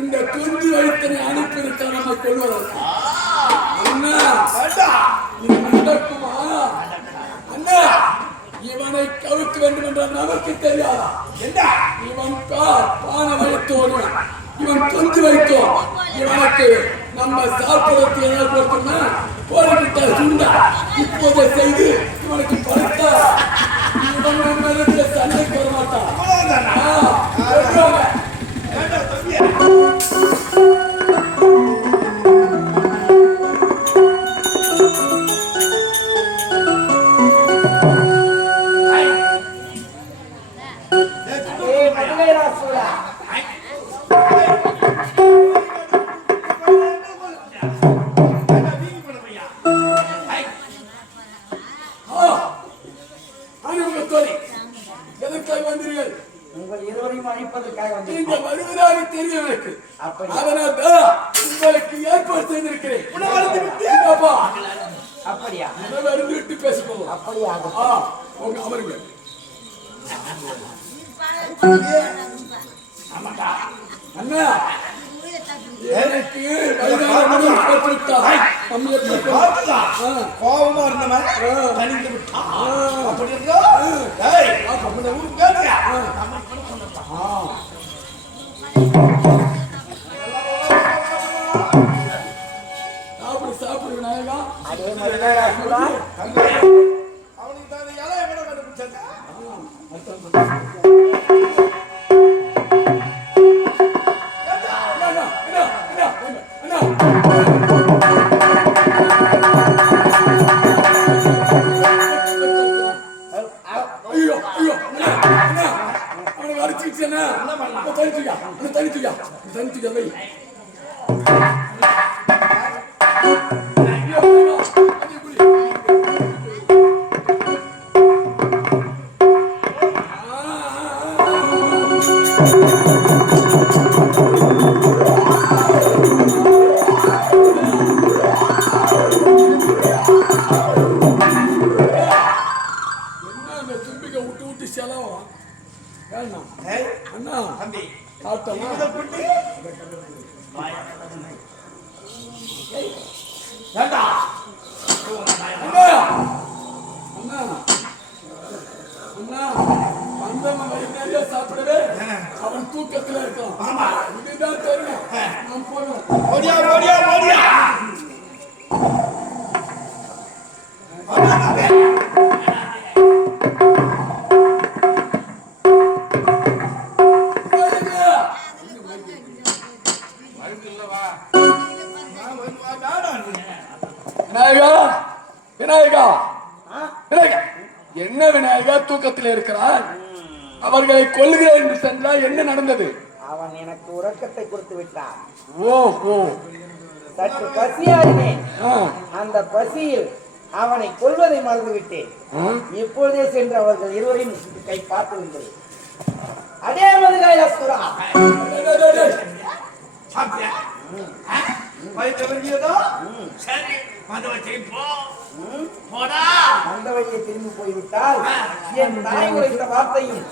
இந்த துண்டு வைத்தனை அனுப்பியிருக்க நம்ம கொள்வதற்கு அண்ணா இது நடக்குமா அண்ணா? இவனை கவுக்க வேண்டும் என்றால் நமக்கு தெரியாதா? இவன் பான வைத்தோடு இவன் துண்டு வைத்தோம். இவனுக்கு நம்ம சாப்பிடறதுக்கு ஏதாவது கொடுத்தோம்னா போய்விட்ட சுண்டா இப்போதை செய்து இவனுக்கு படுத்தா இவன் சண்டைக்கு வர மாட்டான். உங்கள் இருவரையும் அழைப்பதற்காக வருவதாக தெரியும் எனக்கு. அதனால்தான் உங்களுக்கு ஏற்பாடு செய்திருக்கிறேன். அப்படியா? விட்டு பேசுவோம். அப்படியா? அமருங்க. அண்ணா எனக்கு கோபமா இருந்தவன் தனிந்து விட்டான். அப்படி இருக்கா? சாப்பிடு சாப்பிடு விநாயகா. அவனுக்கு தான் இலை எவ்வளவு கண்டுபிடிச்சாங்க. சாப்பிடவே அவன் தூக்கத்துல இருக்கான். இதுதான் தெரியும். நான் போனோம். ஓடியா ஓடியா ஓடியா. விநாயகா விநாயகா என்ன விநாயகா தூக்கத்தில் இருக்கிறார்? அவர்களை கொல்லுகிறேன் என்று சென்றால் என்ன நடந்தது? அவன் எனக்கு உறக்கத்தை கொடுத்து விட்டான். ஓஹோ, சற்று பசியாகினேன். அந்த பசியில் அவனை கொல்வதை மறந்து விட்டேன். இப்பொழுதே சென்று அவர்கள் இருவரையும் கை பார்த்து வந்தது. அதே மதுகாயசுரா மந்தவழியை திரும்பி போய்விட்டால் என் தாய் உரைத்த வார்த்தையும்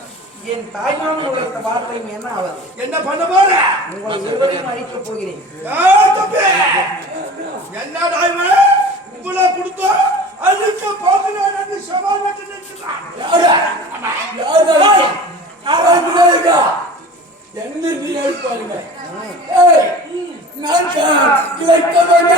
என் தாய்மாமன் உரைத்த வார்த்தையும் என்ன ஆவது? என்ன பண்ண போற? உங்களை இருவரையும் அழிக்கப் போகிறேன். என்ன தாய்மா உங்களை கொடுத்தா அழிக்க போகிறேன் சவால் என்ன நீ அழிப்பாருங்க? நான் இழைத்தவன்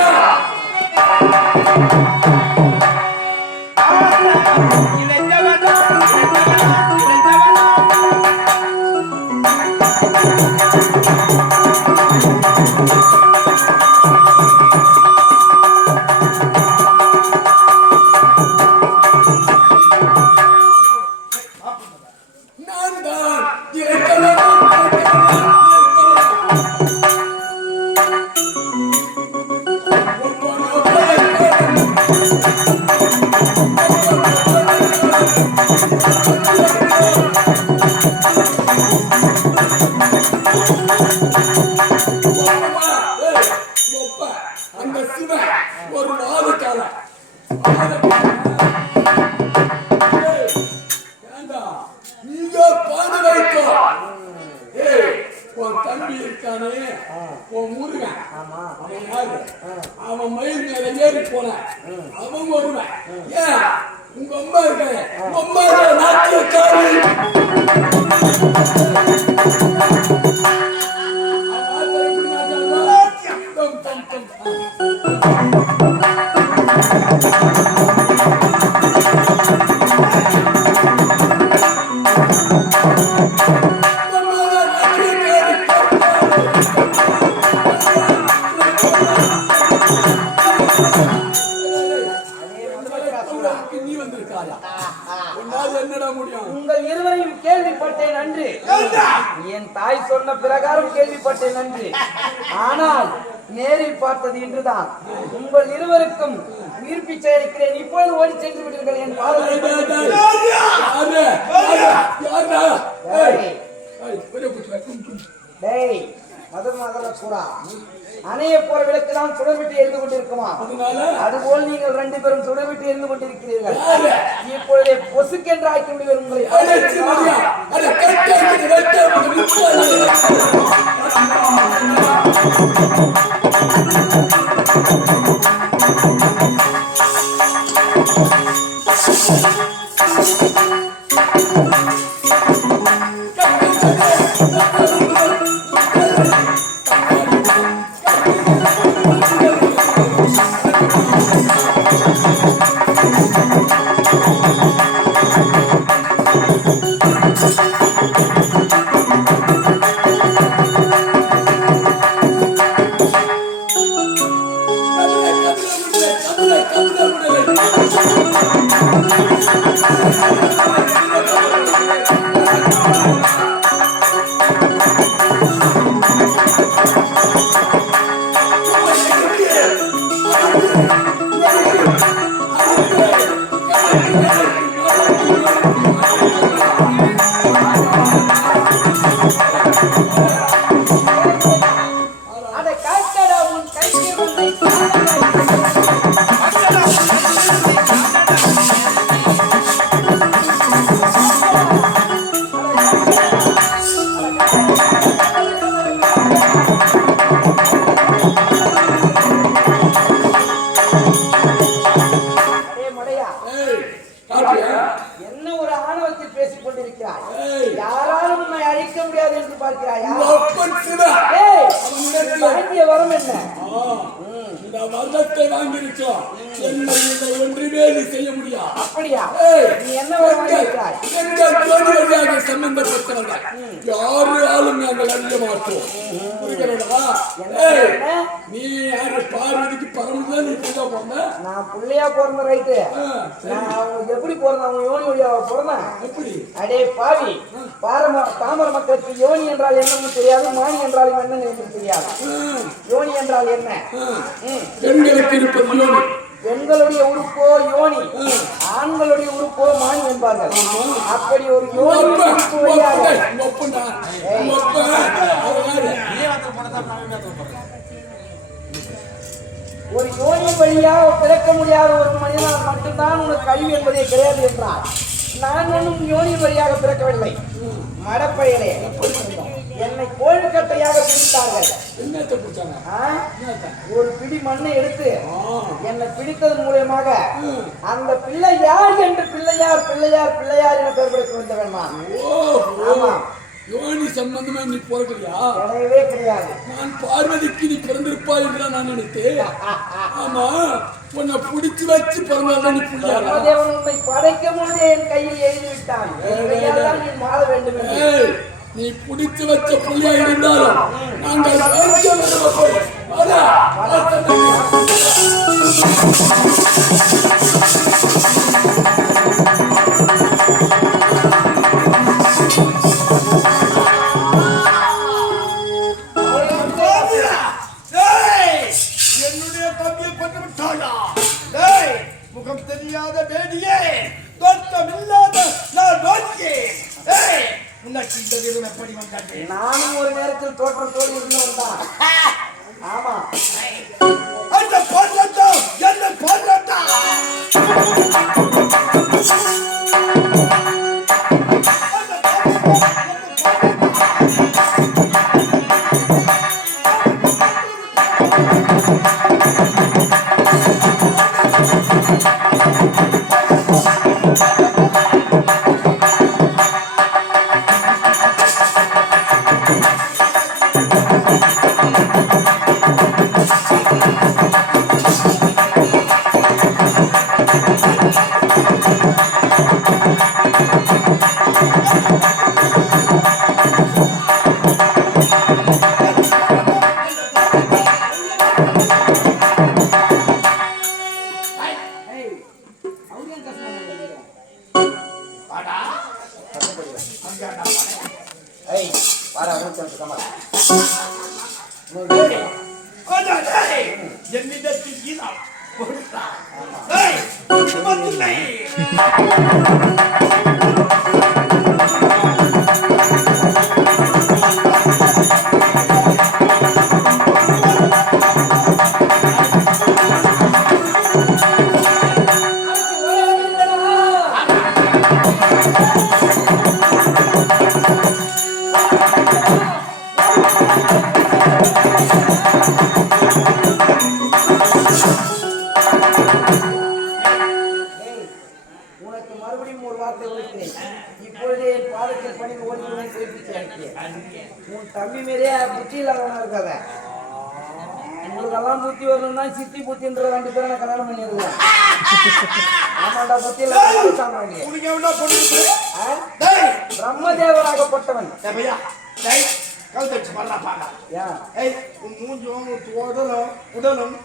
அந்த சிவன் ஒரு வாத காலம் போட்டுருவேன். ஏன் உங்க அம்மா இருக்காங்க, உங்க அம்மா நாட்டியக்காரி. நீ வந்திருக்காயா? என்னடா முடியும்? உங்கள் இருவரையும் கேள்விப்பட்டேன் நன்று. என் தாய் சொன்ன பிரகாரம் கேள்விப்பட்டேன் நன்று. ஆனால் நேரில் பார்த்தது இன்றுதான். உங்கள் இருவருக்கும் உயிர் பிச்சை அளிக்கிறேன். இப்பொழுது ஓடி சென்று விடுங்கள். என் பாதத்தை முதல்ல கூடா அணைய போற விளக்கு தான் சுடர்விட்டு எரிந்து கொண்டிருக்குமா? அதுபோல் நீங்கள் 2 பேரும் சுடர்விட்டு எரிந்து கொண்டிருக்கிறீர்கள். இப்பொழுதே பொசுக்கென்று ஆக்கி விடுவேன் உங்களை. பார்வதிக்கு பரமதான் நீ போன நான் புள்ளையா பிறந்த ரைட்டு. நான் அவங்க எப்படி பிறந்த அவங்க யோனி வழியா பிறந்தேன். அடே பாவி, பாமர மக்களுக்கு யோனி என்றால் என்னன்னு தெரியாது, மானி என்றால் என்னன்னு எனக்கு தெரியாது. யோனி என்றால் என்ன? பெண்களுக்கு இருப்பது யோனி. பெண்களுடைய உறுப்போ யோனி, ஆண்களுடைய உறுப்போ மானி என்பார்கள். அப்படி ஒரு யோனி உறுப்பு வழியாக ஒரு யோனி வழியாக பிறக்க முடியாத ஒரு மனிதனால் மட்டும்தான் உனக்கு கழிவு என்பதே கிடையாது என்றார். நான் ஒன்றும் யோனி வழியாக பிறக்கவில்லை. மடப்பையலே என்னை கோழிக்கட்டையாக பிடித்தார்கள். ஒரு பிடி மண்ணை எடுத்து என்னை பிடித்ததன் மூலமாக அந்த பிள்ளை யார் என்று பிள்ளையார் பிள்ளையார் பிள்ளையார் என பெயர் கொடுக்க வந்தவன். ஆமா, யோனி சம்பந்தமா நீ பிறக்கலையா? கிடையவே கிடையாது. நான் பார்வதிக்கு நீ பிறந்திருப்பாய் என்று நான் நினைத்தேன். ஆமா, உன்னை பிடிச்சு வச்சு பிறந்தாதான் நீ பிள்ளையா? தேவன் உன்னை படைக்க போதே என் கையில் எழுதிவிட்டான். நீ மாற வேண்டும் என்று. நீ பிடிச்சு வச்ச பிள்ளையா இருந்தாலும் நாங்கள் என்னுடைய தம்பியை கொண்டு விட்டாயா? முகம் தெரியாத வேடியே, தோற்றமில்லாத நான் நோக்கி எப்படி வந்தாங்க? நானும் ஒரு நேரத்தில் தோற்றத்தோடு இருந்தவன் தான். ஆமா, அந்த போராட்டம் என்ன போராட்டம்? என்னிடத்தில் ஈனா கொடுத்தாய் உனக்கு மறுபடியும் ஒரு வார்த்தை உரைக்கிறேன். இப்பொழுதே என் பாதத்தில் பணிந்து ஓடி உன் தம்பி மேலே புத்தி இல்லாதவனா இருக்காத. உங்களுக்கெல்லாம் புத்தி வரணும்னா சித்தி புத்தின்ற 2 பேரை நான் கல்யாணம் பண்ணிடுவேன். ஆமாண்டா, புத்தி இல்லாத பிரம்மதேவராகப்பட்டவன். உடலும்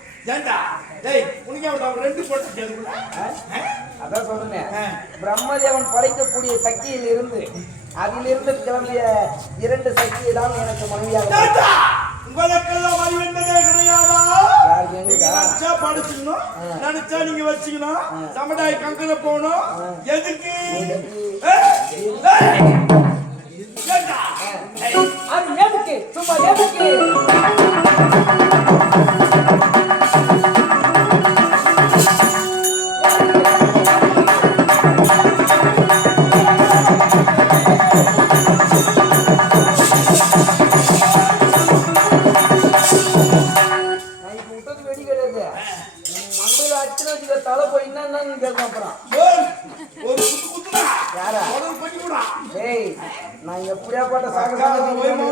அதான் சொல்றேன், பிரம்மதேவன் படைக்கக்கூடிய சக்தியில் இருந்து அதிலிருந்து கிளம்பிய 2 சக்தியை தான் எனக்கு மனைவியாக. உங்களுக்கெல்லாம் அறிவு என்பதே கிடையாதா? நினைச்சா படிச்சுக்கணும், நினைச்சா நீங்க வச்சுக்கணும், சமுதாய கங்கல போகணும். எதுக்கு? அது எதுக்கு? சும்மா எதுக்கு? தலை போய் என்னன்னு கேட்க அப்புறம் நான் எப்படியாப்பட்ட சாகசாலம் வந்து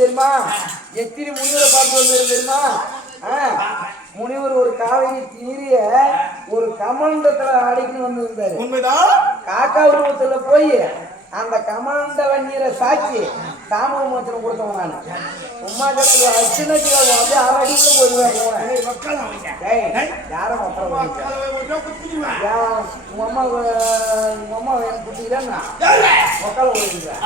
தெரியுமா? எத்தனை முனிவரை பார்த்து வந்து தெரியுமா? முனிவர் ஒரு காவிரி நீரிய ஒரு கமண்டத்துல அடிக்கணும் வந்து இருந்தாரு. உண்மைதான். காக்கா உருவத்துல போய் அந்த கமண்டவ நீரை சாக்கி தாம மோச்சனம் கொடுத்தவன் நான். உமா சின்ன அப்படியே 6 அடிக்குள்ள போயிடுவேன். யார மக்கள் உங்க அம்மா எனக்கு குட்டிக்கிறேன்னா மக்களை போயிடுவேன்.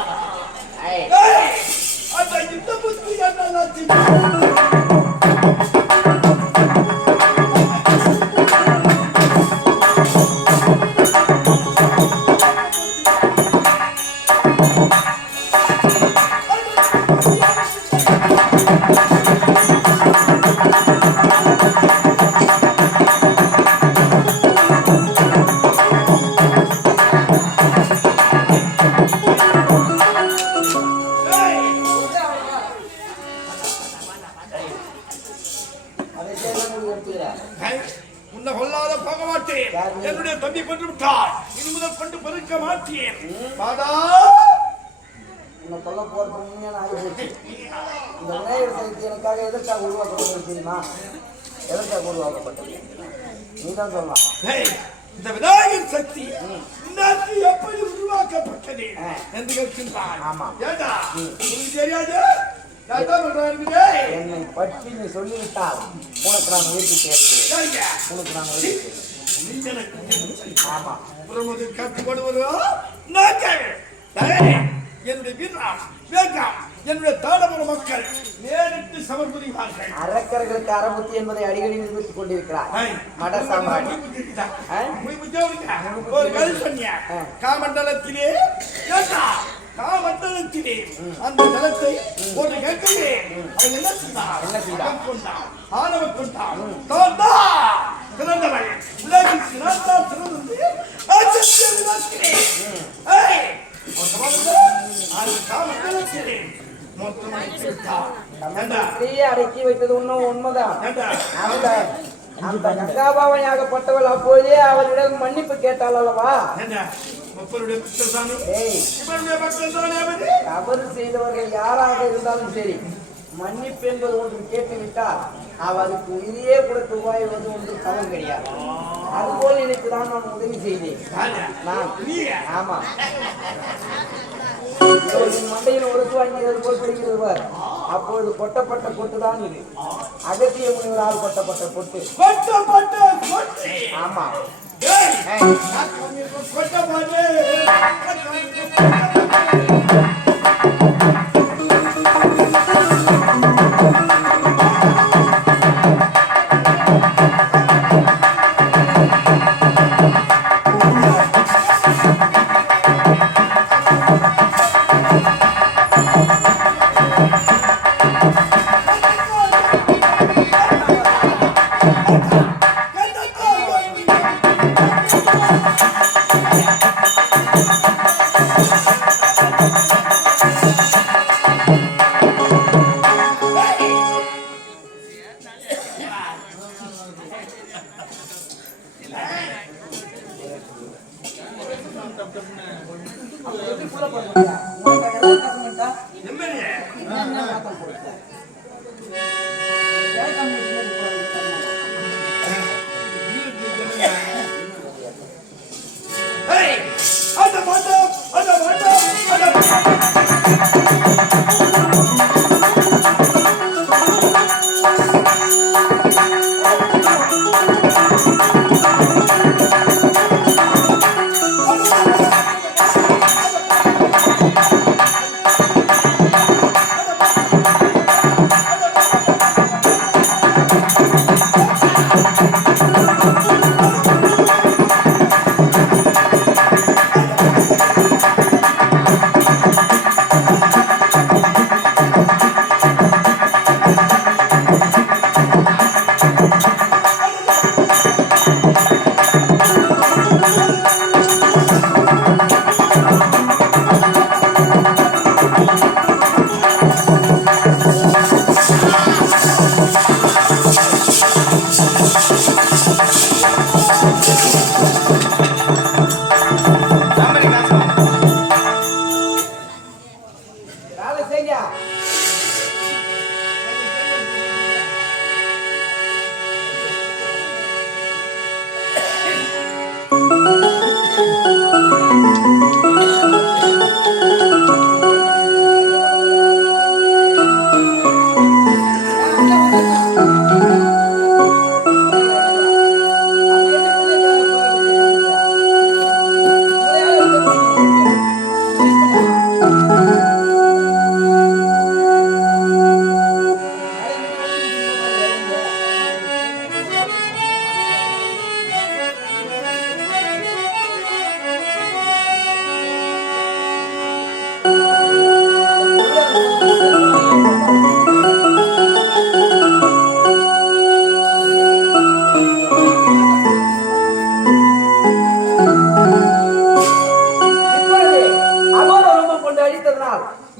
உன்னை கொல்லாத போக மாட்டேன். என்னுடைய தம்பி கொண்டு விட்டார். இனி முதல் கொண்டு பெருக்க மாட்டேன். உன்னை கொல்ல போறது உண்மையான ஆகிப்போச்சு. இந்த விநாயகர் சதுர்த்தி எனக்காக எதற்காக உருவாக்கப்பட்டது தெரியுமா? எதற்காக உருவாக்கப்பட்டது நீதான் சொல்லலாம். இந்த விநாயகர் சக்தி இன்றைக்கு எப்படி உருவாக்கப்பட்டது என்று கேட்கின்றான். ஆமா, ஏண்டா உங்களுக்கு தெரியாது? என்னை பற்றி நீ சொல்லிவிட்டால் உனக்கு நான் உயிர்ப்பு சேர்க்கிறேன். உனக்கு நான் ஆமா கட்டுப்படுவதோ என்னுடைய வீரம் வேகம் என்னுடைய தாளமுற மக்கள் நேரிட்டு சமர்ப்புரிவார்கள். அரக்கர்களுக்கு அறபுத்தி என்பதை அடிக்கடி நிரூபித்துக் கொண்டிருக்கிறார் மட சாம்ராஜ். ஒரு கதை சொன்னிய காமண்டலத்திலே காமண்டலத்திலே அந்த ஜலத்தை ஒரு கேட்கவே அவன் என்ன செய்தான்? கொண்டான், ஆணவ கொண்டான், சிறந்தவள் உலகில் சிறந்தா சிறந்தது அடக்கி வைத்தது உண்மைதான். அந்த கங்காபாவனையாகப்பட்டவள் அப்போதே அவளிடம் மன்னிப்பு கேட்டாள் அல்லவா? தவறு செய்தவர்கள் யாராக இருந்தாலும் சரி, மன்னிப்பு என்பது ஒன்று கேட்டுவிட்டால் அவருக்கு உயிரியே கொடுத்த உபாயம் வந்து ஒன்று தவறு கிடையாது. அதுபோல் நினைத்துதான் நான் உதவி செய்தேன். நான் ஆமா மண்டையில் உரத்து வாங்கியது போல் பிடிக்கிறது. அப்பொழுது கொட்டப்பட்ட கொட்டுதான் இது. அகத்திய முனிவரால் கொட்டப்பட்ட கொட்டு. ஆமா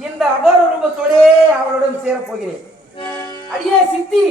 இந்த அகோர ரூபத்தோடே அவளுடன் சேரப்போகிறேன். அடியே சித்தி